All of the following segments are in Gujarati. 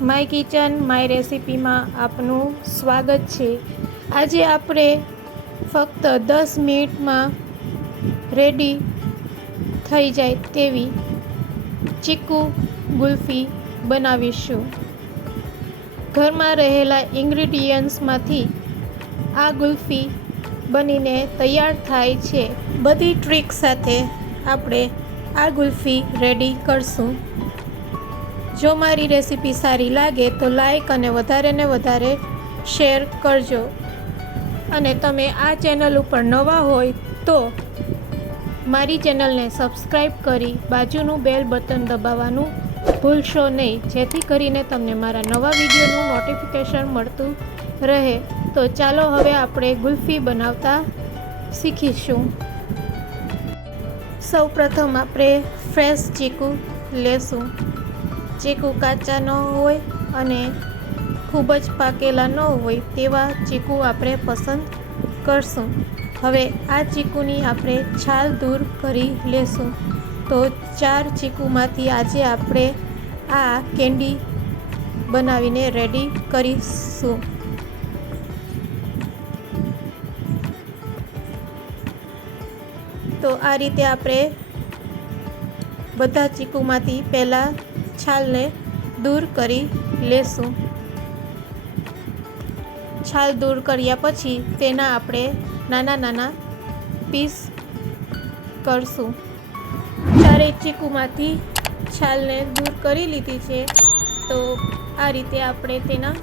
માય કિચન માય રેસિપીમાં આપનું સ્વાગત છે. આજે આપણે ફક્ત દસ મિનિટમાં રેડી થઈ જાય તેવી ચીકુ ગુલ્ફી બનાવીશું. ઘરમાં રહેલા ઇન્ગ્રીડિયન્ટ્સમાંથી આ ગુલ્ફી બનીને તૈયાર થાય છે. બધી ટ્રીક સાથે આપણે આ ગુલ્ફી રેડી કરશું. જો મારી રેસિપી સારી લાગે તો લાઈક અને વધારે ને વધારે શેર કરજો. અને તમે આ ચેનલ ઉપર નવા હોય તો મારી ચેનલને સબસ્ક્રાઈબ કરી બાજુનું બેલ બટન દબાવવાનું ભૂલશો નહીં. જેથી કરીને તમને મારા નવા વિડીયોનું નોટિફિકેશન મળતું રહે. તો ચાલો હવે આપણે ગુલ્ફી બનાવતા શીખીશું. સૌ પ્રથમ આપણે ફ્રેશ ચીકુ લેશું. ચીકુ કાચા ન હોય અને ખૂબ જ પાકેલા ન હોય તેવા ચીકુ આપણે પસંદ કરશું. હવે આ ચીકુની આપણે છાલ દૂર કરી લેશું. તો ચાર ચીકુમાંથી આજે આપણે આ કેન્ડી બનાવીને રેડી કરીશું. તો આ રીતે આપણે બધા ચીકુમાંથી પહેલાં છાલને દૂર કરી લેશું. છાલ દૂર કર્યા પછી તેના આપણે નાના નાના પીસ કરશું. ચારે ચીકુમાંથી છાલને દૂર કરી લીધી છે, તો આ રીતે આપણે તેના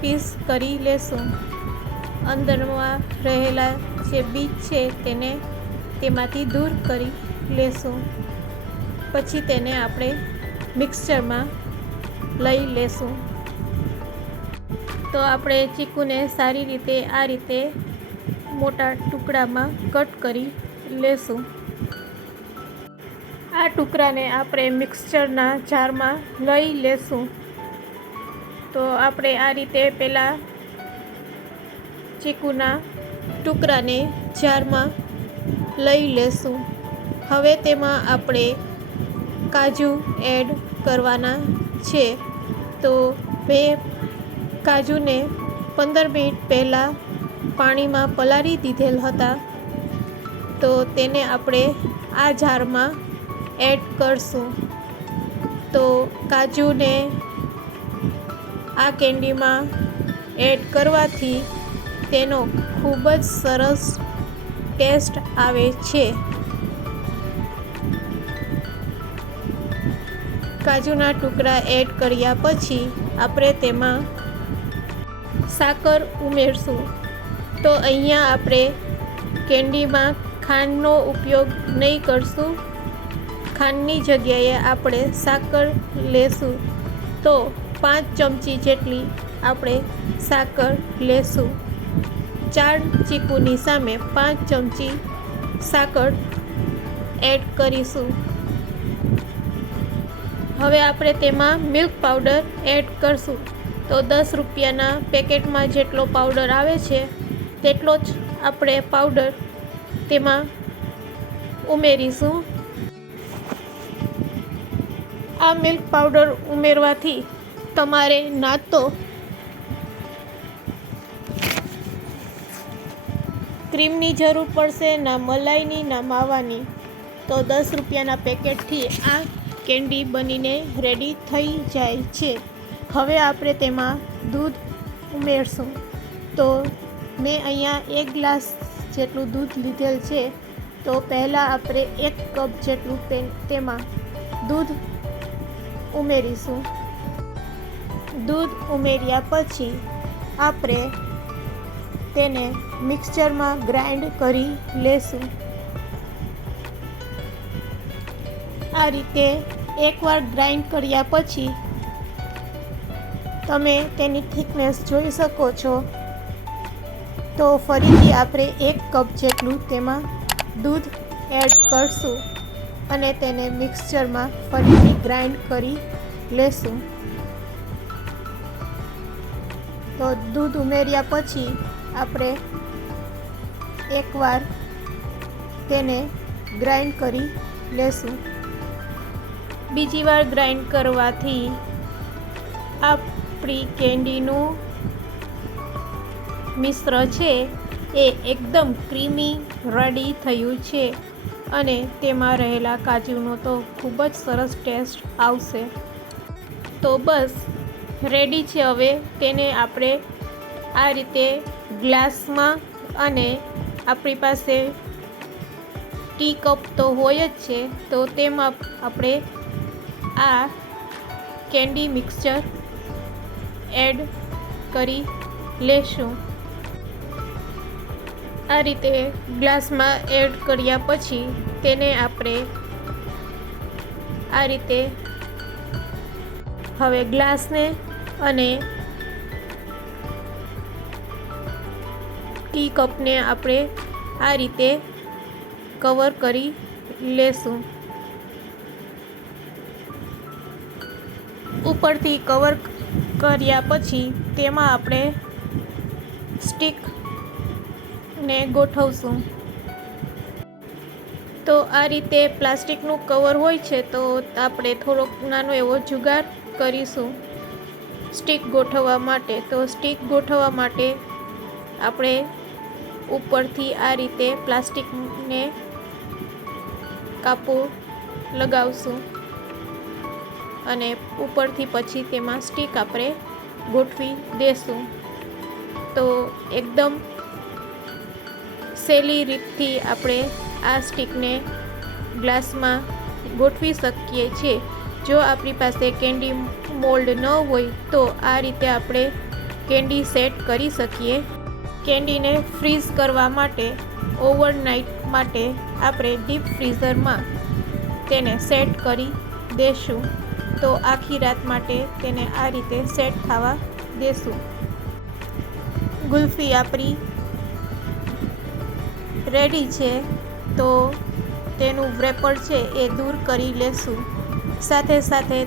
પીસ કરી લેશું. અંદરમાં રહેલા જે બીજ છે તેને તેમાંથી દૂર કરી લેશું. પછી તેને આપણે મિક્સચરમાં લઈ લેશું. તો આપણે ચીકુને સારી રીતે, આ રીતે મોટા ટુકડામાં કટ કરી લેશું. આ ટુકડાને આપણે મિક્સચરના જારમાં લઈ લેશું. તો આપણે આ રીતે પહેલાં ચીકુના ટુકડાને જારમાં લઈ લેશું. હવે તેમાં આપણે કાજુ એડ કરવાના છે. તો મેં કાજુને પંદર મિનિટ પહેલાં પાણીમાં પલાળી દીધેલ હતા. તો તેને આપણે આ જારમાં એડ કરશું. તો કાજુને આ કેન્ડીમાં એડ કરવાથી તેનો ખૂબ જ સરસ ટેસ્ટ આવે છે. કાજુના ટુકડા એડ કર્યા પછી આપણે તેમાં સાકર ઉમેરશું. તો અહીંયા આપણે કેન્ડીમાં ખાંડનો ઉપયોગ નહીં કરશું. ખાંડની જગ્યાએ આપણે સાકર લેશું. તો પાંચ ચમચી જેટલી આપણે સાકર લેશું. ચાર ચીકુની સામે પાંચ ચમચી સાકર એડ કરીશું. હવે આપણે તેમાં મિલ્ક પાવડર એડ કરશું. તો દસ રૂપિયાના પેકેટમાં જેટલો પાવડર આવે છે, તેટલો જ આપણે પાવડર તેમાં ઉમેરીશું. આ મિલ્ક પાવડર ઉમેરવાથી તમારે ના તો ક્રીમની જરૂર પડશે, ના મલાઈની, ના માવાની. તો દસ રૂપિયાના પેકેટથી આ કેન્ડી બનીને રેડી થઈ જાય છે. હવે આપણે તેમાં દૂધ ઉમેરશું. તો મેં અહીંયા એક ગ્લાસ જેટલું દૂધ લીધેલ છે. તો પહેલાં આપણે એક કપ જેટલું તેમાં દૂધ ઉમેરીશું. દૂધ ઉમેર્યા પછી આપણે તેને મિક્સચરમાં ગ્રાઇન્ડ કરી લેશું. આ રીતે એકવાર ગ્રાઇન્ડ કર્યા પછી તમે તેની થિકનેસ જોઈ શકો છો. તો ફરીથી આપણે એક કપ જેટલું તેમાં દૂધ એડ કરશું અને તેને મિક્સચરમાં ફરીથી ગ્રાઇન્ડ કરી લેશું. તો દૂધ ઉમેર્યા પછી આપણે એકવાર તેને ગ્રાઇન્ડ કરી લેશું. બીજી વાર ગ્રાઇન્ડ કરવાથી આપણી કેન્ડીનું મિશ્ર છે એ એકદમ ક્રીમી રેડી થયું છે અને તેમાં રહેલા કાજુનો તો ખૂબ જ સરસ ટેસ્ટ આવશે. તો બસ રેડી છે હવે તેને આપણે આ રીતે ગ્લાસમાં અને આપણી પાસે ટી કપ તો હોય જ છે, તો તેમાં આપણે આ કેન્ડી મિક્સચર એડ કરી લેશું. આ રીતે ગ્લાસમાં એડ કર્યા પછી તેને આપણે આ રીતે હવે ગ્લાસને અને ટી કપને આપણે આ રીતે કવર કરી લેશું. ઉપરથી કવર કર્યા પછી તેમાં આપણે સ્ટીક ને ગોઠવશું. તો આ રીતે પ્લાસ્ટિકનું કવર હોય છે તો આપણે થોડોક નાનો એવો જુગાર કરીશું સ્ટીક ગોઠવવા માટે. તો સ્ટીક ગોઠવવા માટે આપણે ઉપરથી આ રીતે પ્લાસ્ટિકને કાપો લગાવશું. અને ઉપરથી પછી તેમાં સ્ટીક આપણે ગોઠવી દેશું. તો એકદમ સહેલી રીતથી આપણે આ સ્ટીકને ગ્લાસમાં ગોઠવી શકીએ છીએ. જો આપણી પાસે કેન્ડી મોલ્ડ ન હોય તો આ રીતે આપણે કેન્ડી સેટ કરી શકીએ. કેન્ડીને ફ્રીઝ કરવા માટે, ઓવરનાઇટ માટે આપણે ડીપ ફ્રીઝરમાં તેને સેટ કરી દેશું. તો આખી રાત માટે તેને આ રીતે સેટ થવા દેશું. ગુલ્ફી આપણી રેડી છે, તો તેનું વ્રેપર છે એ દૂર કરી લેશું. સાથે સાથે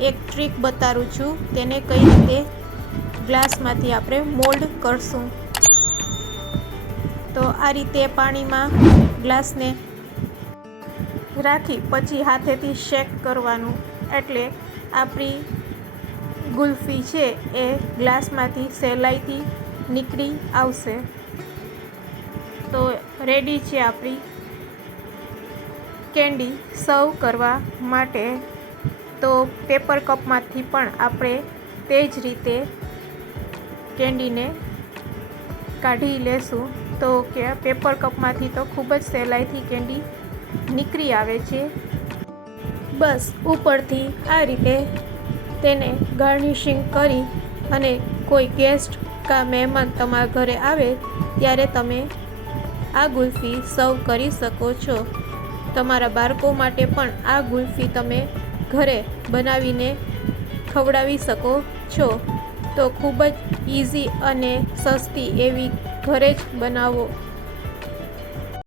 એક ટ્રીક બતાવું છું, તેને કઈ રીતે ગ્લાસમાંથી આપણે મોલ્ડ કરશું. તો આ રીતે પાણીમાં ગ્લાસને રાખી, પછી હાથેથી શેક કરવાનું. એટલે આપણી ગુલ્ફી છે એ ગ્લાસમાંથી સહેલાઈથી નીકળી આવશે. તો રેડી છે આપણી કેન્ડી સર્વ કરવા માટે. તો પેપર કપમાંથી પણ આપણે તે જ રીતે કેન્ડીને કાઢી લેશું. તો કે પેપર કપમાંથી તો ખૂબ જ સહેલાઈથી કેન્ડી નીકળી આવે છે. બસ ઉપરથી આ રીતે તેને ગાર્નિશિંગ કરી અને કોઈ ગેસ્ટ કાં મહેમાન તમારા ઘરે આવે ત્યારે તમે આ ગુલ્ફી સર્વ કરી શકો છો. તમારા બાળકો માટે પણ આ ગુલ્ફી તમે ઘરે બનાવીને ખવડાવી શકો છો. તો ખૂબ જ ઇઝી અને સસ્તી એવી ઘરે જ બનાવો